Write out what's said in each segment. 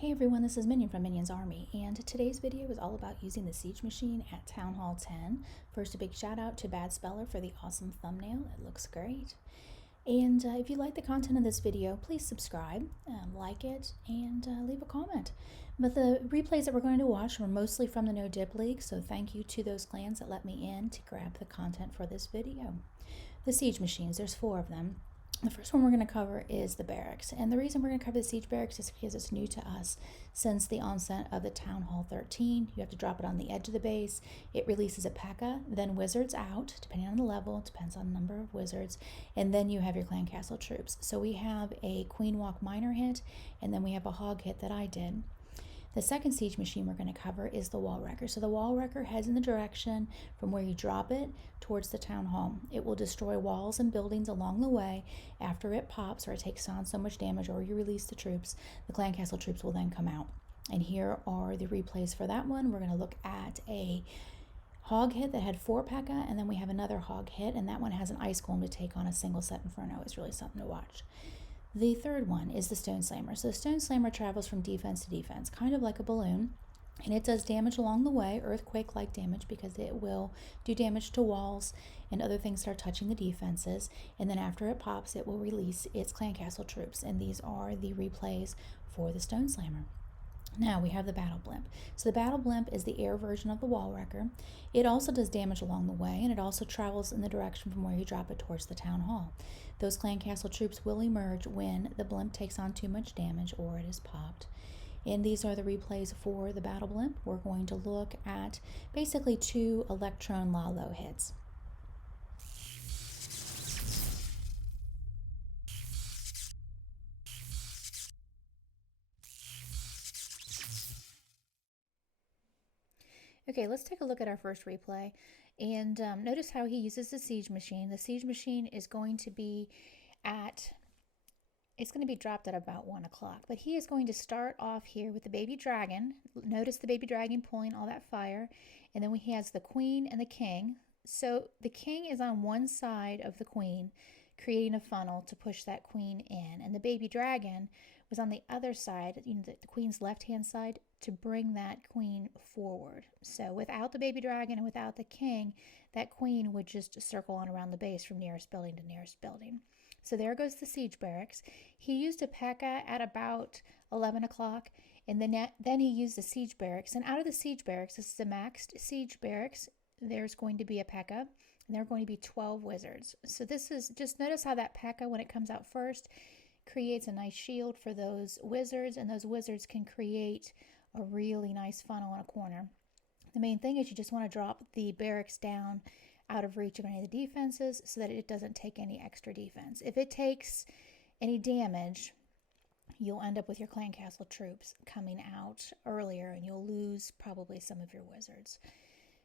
Hey everyone, this is Minion from Minion's Army, and today's video is all about using the siege machine at Town Hall 10. First, a big shout out to Bad Speller for the awesome thumbnail. It looks great. And if you like the content of this video, please subscribe, like it, and leave a comment. But the replays that we're going to watch were mostly from the No Dip League, so thank you to those clans that let me in to grab the content for this video. The siege machines, there's 4 of them. The first one we're going to cover is the Barracks, and the reason we're going to cover the siege barracks is because it's new to us since the onset of the TownHall 13. You have to drop it on the edge of the base. It releases a P.E.K.K.A, then wizards out, depending on the level, depends on the number of wizards, and then you have your clan castle troops. So we have a Queen Walk Miner hit, and then we have a hog hit that I did. The second siege machine we're going to cover is the wall wrecker. So the wall wrecker heads in the direction from where you drop it towards the town hall. It will destroy walls and buildings along the way. After it pops or it takes on so much damage or you release the troops, the clan castle troops will then come out. And here are the replays for that one. We're going to look at a hog hit that had 4 P.E.K.K.A, and then we have another hog hit, and that one has an ice golem to take on a single set inferno. It's really something to watch. The third one is the Stone Slammer. So the Stone Slammer travels from defense to defense, kind of like a balloon, and it does damage along the way, earthquake-like damage, because it will do damage to walls and other things that are touching the defenses, and then after it pops, it will release its clan castle troops, and these are the replays for the Stone Slammer. Now we have the Battle Blimp. So the Battle Blimp is the air version of the wall wrecker. It also does damage along the way, and it also travels in the direction from where you drop it towards the town hall. Those clan castle troops will emerge when the blimp takes on too much damage or it is popped. And these are the replays for the Battle Blimp. We're going to look at basically 2 Electron Lalo hits. Okay, let's take a look at our first replay, and notice how he uses the siege machine. The siege machine is going to be dropped at about 1 o'clock, but he is going to start off here with the baby dragon. Notice the baby dragon pulling all that fire, and then he has the queen and the king. So the king is on one side of the queen, creating a funnel to push that queen in, and the baby dragon was on the other side, the queen's left-hand side, to bring that queen forward. So without the baby dragon and without the king, that queen would just circle on around the base from nearest building to nearest building. So there goes the siege barracks. He used a P.E.K.K.A at about 11 o'clock, and then he used the siege barracks. And out of the siege barracks, this is a maxed siege barracks, there's going to be a P.E.K.K.A, and there are going to be 12 wizards. So this is, just notice how that P.E.K.K.A, when it comes out first, creates a nice shield for those wizards, and those wizards can create a really nice funnel in a corner. The main thing is you just want to drop the barracks down out of reach of any of the defenses so that it doesn't take any extra defense. If it takes any damage, you'll end up with your clan castle troops coming out earlier, and you'll lose probably some of your wizards.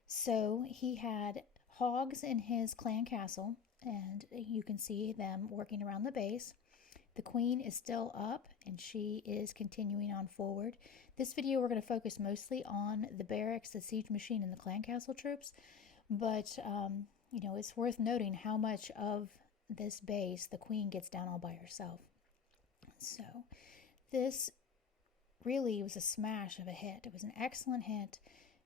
So he had hogs in his clan castle, and you can see them working around the base. The queen is still up, and she is continuing on forward. This video we're going to focus mostly on the barracks, the siege machine, and the clan castle troops, but it's worth noting how much of this base the queen gets down all by herself. So this really was a smash of a hit. It was an excellent hit.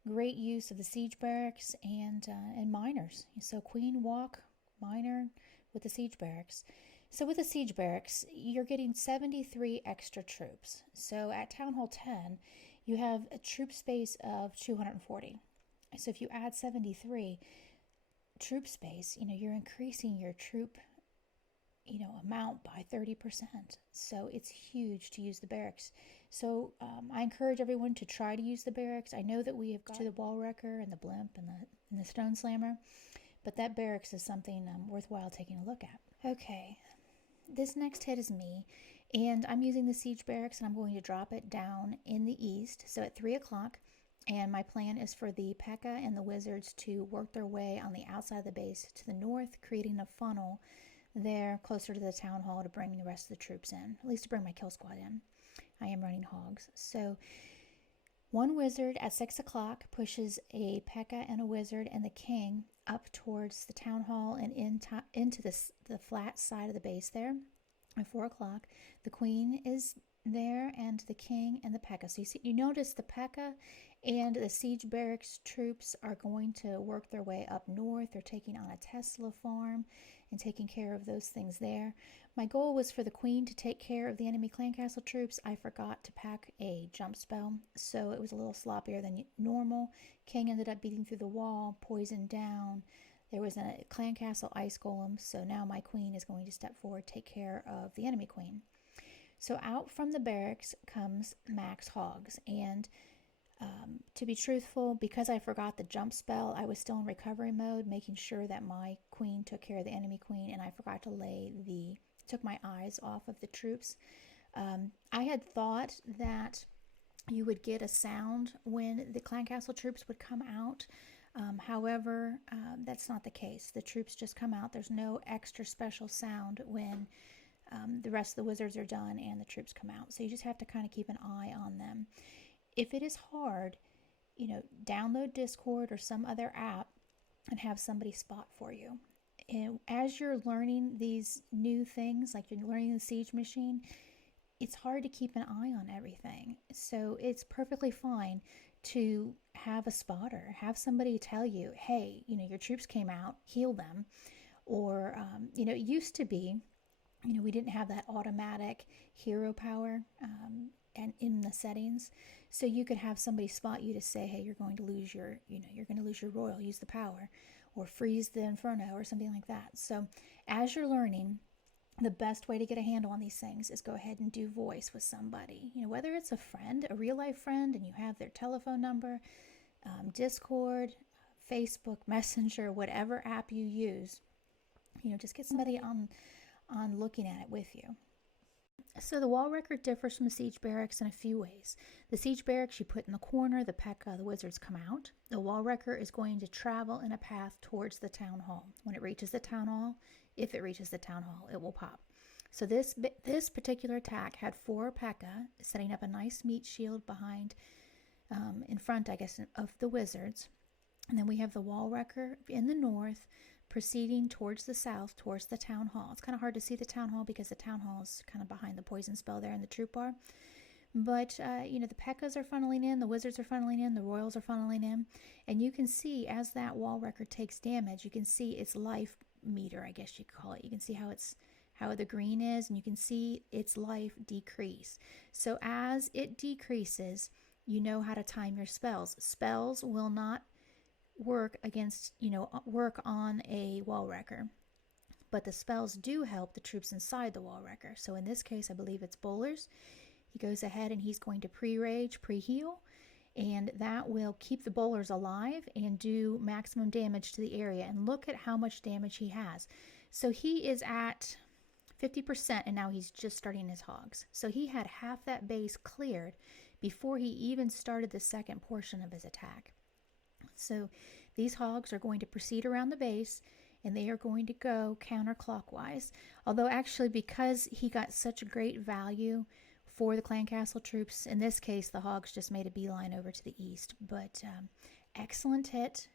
Great use of the siege barracks and miners. So queen walk, miner with the siege barracks. So with the siege barracks, you're getting 73 extra troops. So at Town Hall 10, you have a troop space of 240. So if you add 73 troop space, you're increasing your troop, amount by 30%. So it's huge to use the barracks. So I encourage everyone to try to use the barracks. I know that we have got to the wall wrecker and the blimp and the stone slammer, but that barracks is something worthwhile taking a look at. Okay. This next hit is me, and I'm using the siege barracks, and I'm going to drop it down in the east, so at 3 o'clock, and my plan is for the P.E.K.K.A and the wizards to work their way on the outside of the base to the north, creating a funnel there closer to the town hall to bring the rest of the troops in, at least to bring my kill squad in. I am running hogs. So one wizard at 6 o'clock pushes a P.E.K.K.A and a wizard and the king up towards the town hall and into the flat side of the base there. At 4 o'clock, the queen is there, and the king and the P.E.K.K.A. So you notice the P.E.K.K.A. and the siege barracks troops are going to work their way up north. They're taking on a Tesla farm and taking care of those things there. My goal was for the queen to take care of the enemy clan castle troops. I forgot to pack a jump spell, so it was a little sloppier than normal. King ended up beating through the wall, poisoned down. There was a clan castle ice golem, so now my queen is going to step forward, take care of the enemy queen. So out from the barracks comes Max Hogs, and to be truthful, because I forgot the jump spell, I was still in recovery mode, making sure that my queen took care of the enemy queen, and I forgot to took my eyes off of the troops. I had thought that you would get a sound when the clan castle troops would come out. However, that's not the case. The troops just come out. There's no extra special sound when the rest of the wizards are done and the troops come out. So you just have to kind of keep an eye on them. If it is hard, download Discord or some other app and have somebody spot for you. And as you're learning these new things, like you're learning the siege machine, it's hard to keep an eye on everything. So it's perfectly fine to have a spotter, have somebody tell you, hey, your troops came out, heal them. Or, it used to be, we didn't have that automatic hero power and in the settings. So you could have somebody spot you to say, hey, you're going to lose your royal, use the power, or freeze the inferno or something like that. So as you're learning, the best way to get a handle on these things is go ahead and do voice with somebody. Whether it's a friend, a real life friend, and you have their telephone number, Discord, Facebook, Messenger, whatever app you use, just get somebody on looking at it with you. So the wall record differs from the siege barracks in a few ways. The siege barracks you put in the corner, the P.E.K.K.A., the wizards come out. The wall wrecker is going to travel in a path towards the town hall. When it reaches the town hall, if it reaches the town hall, it will pop. So this particular attack had 4 P.E.K.K.A. setting up a nice meat shield behind, in front, I guess, of the wizards. And then we have the wall wrecker in the north, proceeding towards the south, towards the town hall. It's kind of hard to see the town hall because the town hall is kind of behind the poison spell there in the troop bar. But, the P.E.K.K.A.s are funneling in, the wizards are funneling in, the royals are funneling in. And you can see as that wall wrecker takes damage, you can see its life meter, I guess you could call it. You can see how the green is, and you can see its life decrease. So as it decreases, you know how to time your spells. Spells will not work on a wall wrecker, but the spells do help the troops inside the wall wrecker. So in this case, I believe it's Bowlers. He goes ahead and he's going to pre-rage, pre-heal, and that will keep the bowlers alive and do maximum damage to the area. And look at how much damage he has. So he is at 50%, and now he's just starting his hogs. So he had half that base cleared before he even started the second portion of his attack. So these hogs are going to proceed around the base, and they are going to go counterclockwise. Although actually, because he got such great value for the clan castle troops, in this case the hogs just made a beeline over to the east. But excellent hit.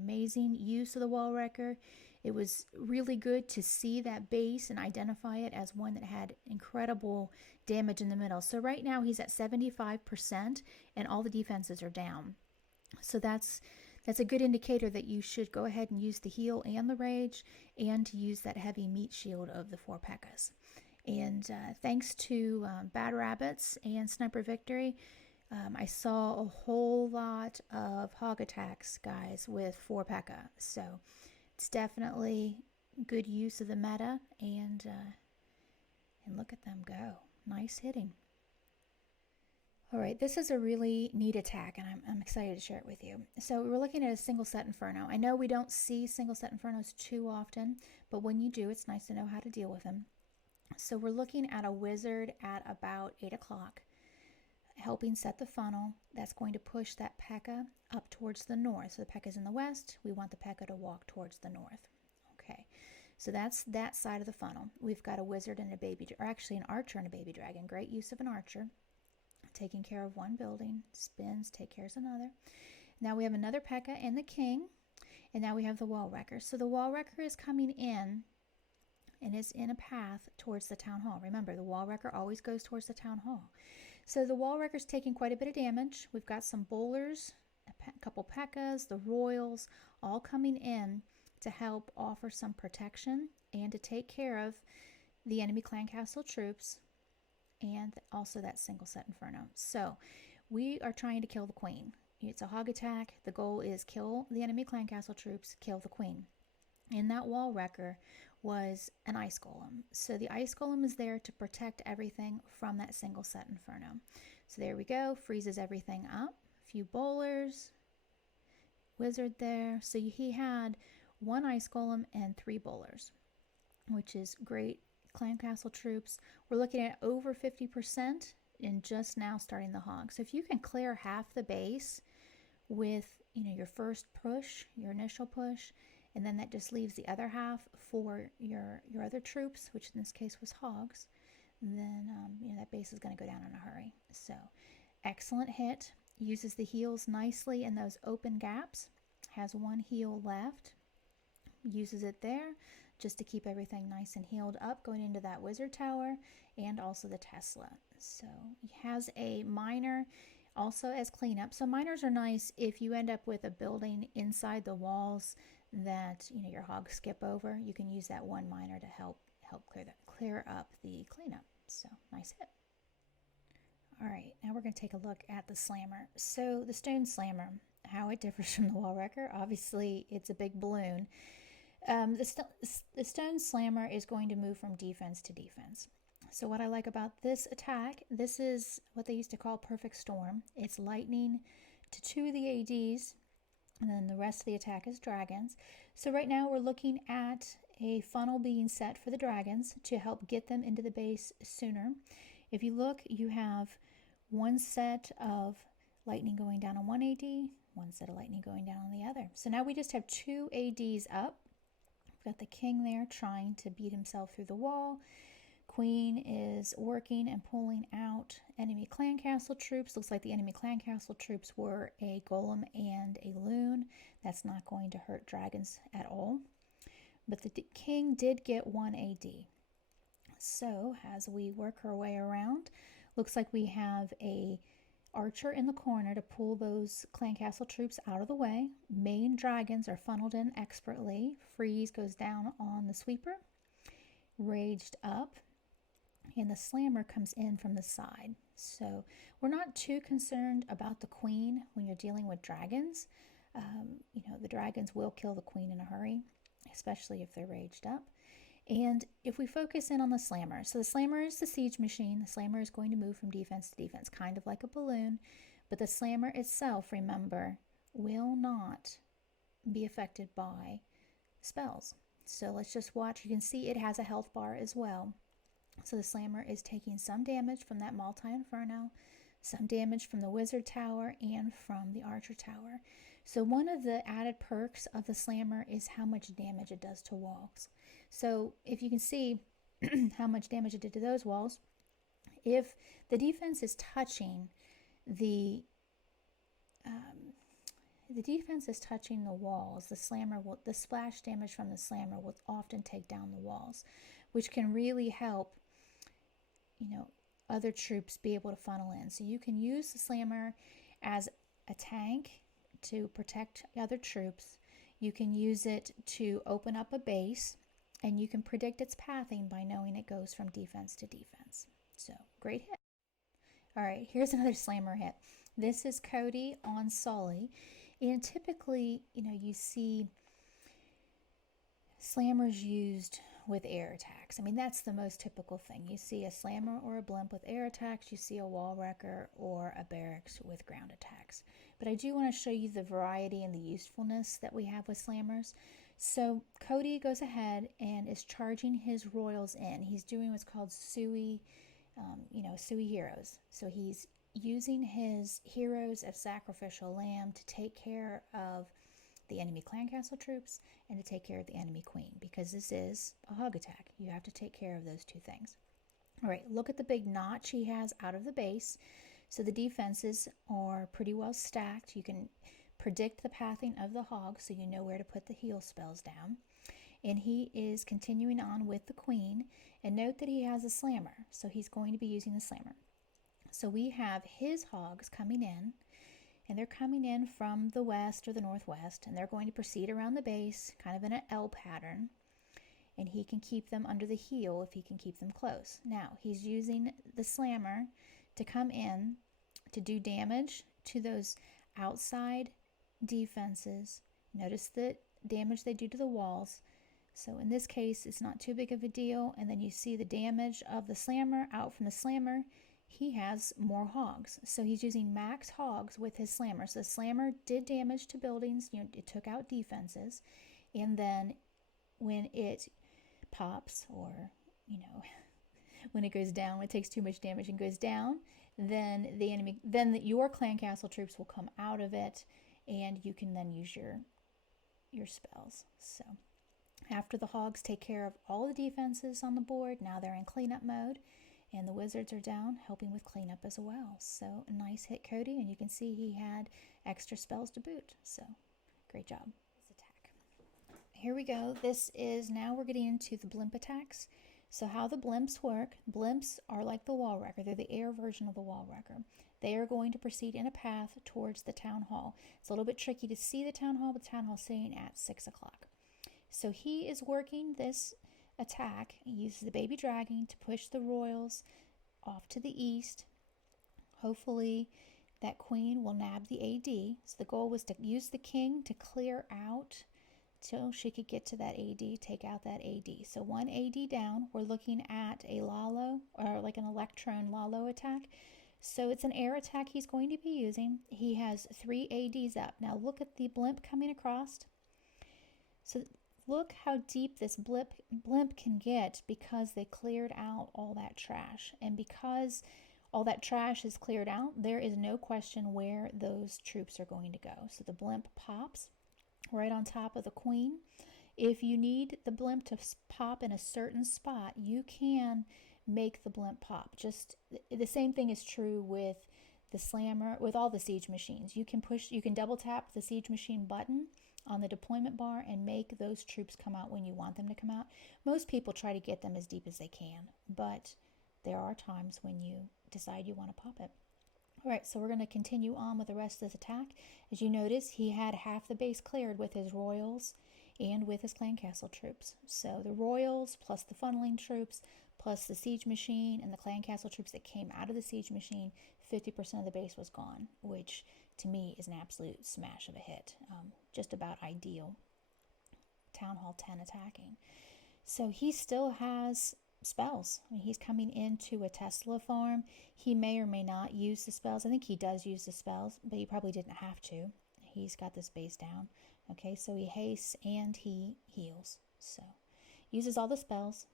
Amazing use of the wall wrecker. It was really good to see that base and identify it as one that had incredible damage in the middle. So right now he's at 75% and all the defenses are down. So that's a good indicator that you should go ahead and use the heal and the rage, and to use that heavy meat shield of the 4 P.E.K.K.A.s. And thanks to Bad Rabbits and Sniper Victory, I saw a whole lot of hog attacks, guys, with 4 P.E.K.K.A. So it's definitely good use of the meta, and look at them go. Nice hitting. All right, this is a really neat attack, and I'm excited to share it with you. So we're looking at a single set Inferno. I know we don't see single set Infernos too often, but when you do, it's nice to know how to deal with them. So we're looking at a wizard at about 8 o'clock, helping set the funnel. That's going to push that P.E.K.K.A. up towards the north. So the P.E.K.K.A. is in the west. We want the P.E.K.K.A. to walk towards the north. Okay, so that's that side of the funnel. We've got a wizard and an archer and a baby dragon. Great use of an archer. Taking care of one building, spins, take care of another. Now we have another P.E.K.K.A. and the king, and now we have the wall wrecker. So the wall wrecker is coming in and is in a path towards the town hall. Remember, the wall wrecker always goes towards the town hall. So the wall wrecker's taking quite a bit of damage. We've got some bowlers, a couple P.E.K.K.A.s, the royals, all coming in to help offer some protection and to take care of the enemy clan castle troops and also that single set inferno. So we are trying to kill the queen. It's a hog attack. The goal is kill the enemy clan castle troops, kill the queen. In that wall wrecker was an ice golem. So the ice golem is there to protect everything from that single set inferno. So there we go, freezes everything up. A few bowlers, wizard there. So he had one ice golem and 3 bowlers, which is great. Clan castle troops, we're looking at over 50% and just now starting the hog. So if you can clear half the base with, your first push, your initial push, and then that just leaves the other half for your other troops, which in this case was hogs, then that base is going to go down in a hurry. So excellent hit. Uses the heals nicely in those open gaps. Has 1 heal left. Uses it there just to keep everything nice and healed up going into that wizard tower and also the Tesla. So he has a miner also as cleanup. So miners are nice if you end up with a building inside the walls that your hogs skip over. You can use that 1 miner to help clear up the cleanup. So nice hit. All right, now we're going to take a look at the slammer. So the stone slammer, how it differs from the wall wrecker. Obviously, it's a big balloon. The stone slammer is going to move from defense to defense. So what I like about this attack, this is what they used to call perfect storm. It's lightning to 2 of the ADs, and then the rest of the attack is dragons. So right now we're looking at a funnel being set for the dragons to help get them into the base sooner. If you look, you have 1 set of lightning going down on one AD, 1 set of lightning going down on the other. So now we just have 2 ADs up. We've got the king there trying to beat himself through the wall. Queen is working and pulling out enemy clan castle troops. Looks like the enemy clan castle troops were a golem and a loon. That's not going to hurt dragons at all. But the king did get 1 AD. So as we work our way around, looks like we have a archer in the corner to pull those clan castle troops out of the way. Main dragons are funneled in expertly. Freeze goes down on the sweeper. Raged up. And the slammer comes in from the side. So we're not too concerned about the queen when you're dealing with dragons. The dragons will kill the queen in a hurry, especially if they're raged up. And if we focus in on the slammer, so the slammer is the siege machine. The slammer is going to move from defense to defense, kind of like a balloon. But the slammer itself, remember, will not be affected by spells. So let's just watch. You can see it has a health bar as well. So the slammer is taking some damage from that multi-inferno, some damage from the wizard tower, and from the archer tower. So one of the added perks of the slammer is how much damage it does to walls. So if you can see how much damage it did to those walls, if the defense is touching the walls, the splash damage from the slammer will often take down the walls, which can really help other troops be able to funnel in. So you can use the slammer as a tank to protect other troops. You can use it to open up a base, and you can predict its pathing by knowing it goes from defense to defense. So great hit. All right, here's another slammer hit. This is Cody on Sully. And typically, you see slammers used with air attacks. I mean, that's the most typical thing. You see a slammer or a blimp with air attacks. You see a wall wrecker or a barracks with ground attacks. But I do want to show you the variety and the usefulness that we have with slammers. So Cody goes ahead and is charging his royals in. He's doing what's called Sui heroes. So he's using his heroes of sacrificial lamb to take care of the enemy clan castle troops and to take care of the enemy queen, because this is a hog attack. You have to take care of those 2 things. All right, look at the big notch he has out of the base. So the defenses are pretty well stacked. You can predict the pathing of the hog, so you know where to put the heal spells down. and he is continuing on with the queen. And note that he has a slammer, so he's going to be using the slammer. So we have his hogs coming in, and they're coming in from the west or the northwest, and they're going to proceed around the base, kind of in an L pattern, and he can keep them under the heel if he can keep them close. Now, he's using the slammer to come in to do damage to those outside defenses. Notice the damage they do to the walls. So in this case, it's not too big of a deal. And then you see the damage of the slammer. Out from the slammer, he has more hogs. So he's using max hogs with his slammer. So the slammer did damage to buildings. It took out defenses. And then when it pops, or when it goes down, when it takes too much damage and goes down, then your clan castle troops will come out of it, and you can then use your spells. So after the hogs take care of all the defenses on the board, now they're in cleanup mode, and the wizards are down helping with cleanup as well. So a nice hit, Cody, and you can see he had extra spells to boot. So great job. Attack. Here we go. Now we're getting into the blimp attacks. So how the blimps work, blimps are like the wall wrecker. They're the air version of the wall wrecker. They are going to proceed in a path towards the town hall. It's a little bit tricky to see the town hall, but the town hall is sitting at 6 o'clock. So he is working this attack. He uses the baby dragon to push the royals off to the east. Hopefully that queen will nab the AD. So the goal was to use the king to clear out till she could get to that AD, take out that AD. So one AD down. We're looking at a Lalo, or like an Electron Lalo attack. So it's an air attack he's going to be using. He has 3 ADs up. Now look at the blimp coming across. So look how deep this blimp can get because they cleared out all that trash. And because all that trash is cleared out, there is no question where those troops are going to go. So the blimp pops right on top of the queen. If you need the blimp to pop in a certain spot, you can make the blimp pop. Just the same thing is true with the slammer, with all the siege machines. You can double tap the siege machine button on the deployment bar and make those troops come out when you want them to come out. Most people try to get them as deep as they can, but there are times when you decide you want to pop it. All right, so we're going to continue on with the rest of this attack. As you notice, he had half the base cleared with his royals and with his clan castle troops. So the royals plus the funneling troops plus the siege machine and the clan castle troops that came out of the siege machine, 50% of the base was gone, which to me is an absolute smash of a hit. Just about ideal. TownHall 10 attacking. So he still has spells. I mean, he's coming into a Tesla farm. He may or may not use the spells. I think he does use the spells, but he probably didn't have to. He's got this base down. Okay, so he hastes and he heals. So uses all the spells,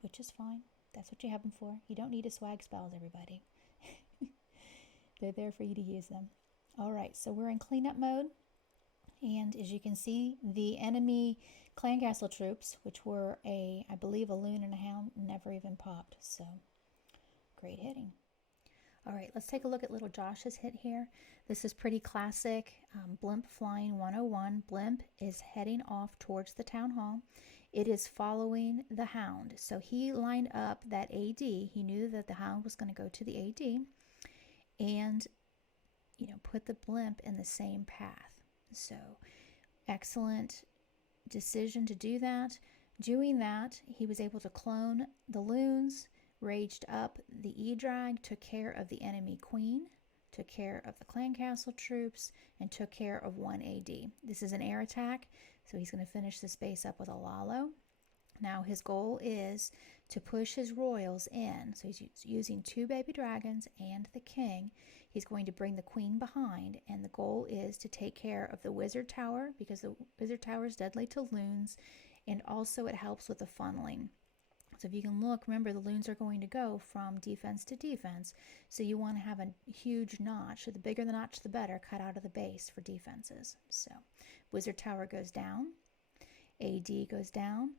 which is fine. That's what you have them for. You don't need to swag spells, everybody. They're there for you to use them. All right, so we're in cleanup mode. And as you can see, the enemy clan castle troops, which were I believe a loon and a hound, never even popped. So great hitting. All right, let's take a look at little Josh's hit here. This is pretty classic Blimp Flying 101. Blimp is heading off towards the town hall. It is following the hound. So he lined up that AD. He knew that the hound was going to go to the AD and, put the blimp in the same path. So excellent decision to do that. Doing that, he was able to clone the loons, raged up the E-drag, took care of the enemy queen, took care of the clan castle troops, and took care of one AD. This is an air attack, so he's going to finish this base up with a Lalo. Now his goal is to push his royals in. So he's using 2 baby dragons and the king. He's going to bring the queen behind, and the goal is to take care of the wizard tower, because the wizard tower is deadly to loons, and also it helps with the funneling. So if you can look, remember the loons are going to go from defense to defense, so you want to have a huge notch. So the bigger the notch, the better, cut out of the base for defenses. So wizard tower goes down, AD goes down.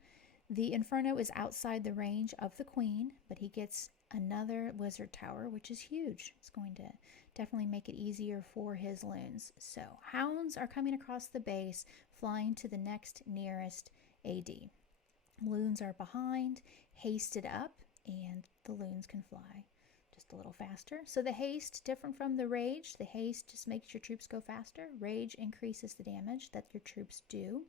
The Inferno is outside the range of the queen, but he gets another wizard tower, which is huge. It's going to definitely make it easier for his loons. So hounds are coming across the base, flying to the next nearest AD. Loons are behind, hasted up, and the loons can fly just a little faster. So the haste, different from the rage. The haste just makes your troops go faster. Rage increases the damage that your troops do.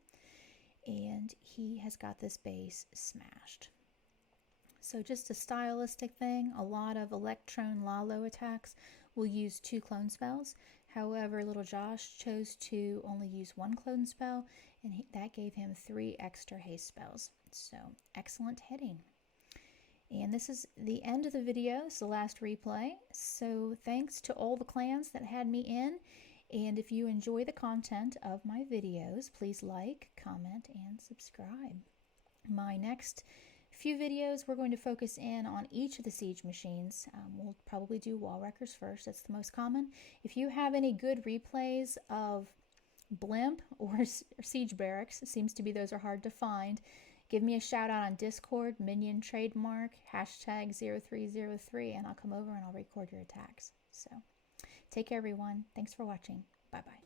And he has got this base smashed. So just a stylistic thing, a lot of Electron Lalo attacks will use 2 clone spells. However, little Josh chose to only use 1 clone spell, and that gave him 3 extra haste spells. So excellent hitting. And this is the end of the video. This is the last replay. So thanks to all the clans that had me in. And if you enjoy the content of my videos, please like, comment, and subscribe. My next few videos, we're going to focus in on each of the siege machines. We'll probably do wall wreckers first. That's the most common. If you have any good replays of Blimp or siege barracks, it seems to be those are hard to find, give me a shout out on Discord, Minion trademark, #0303, and I'll come over and I'll record your attacks. So take care, everyone. Thanks for watching. Bye-bye.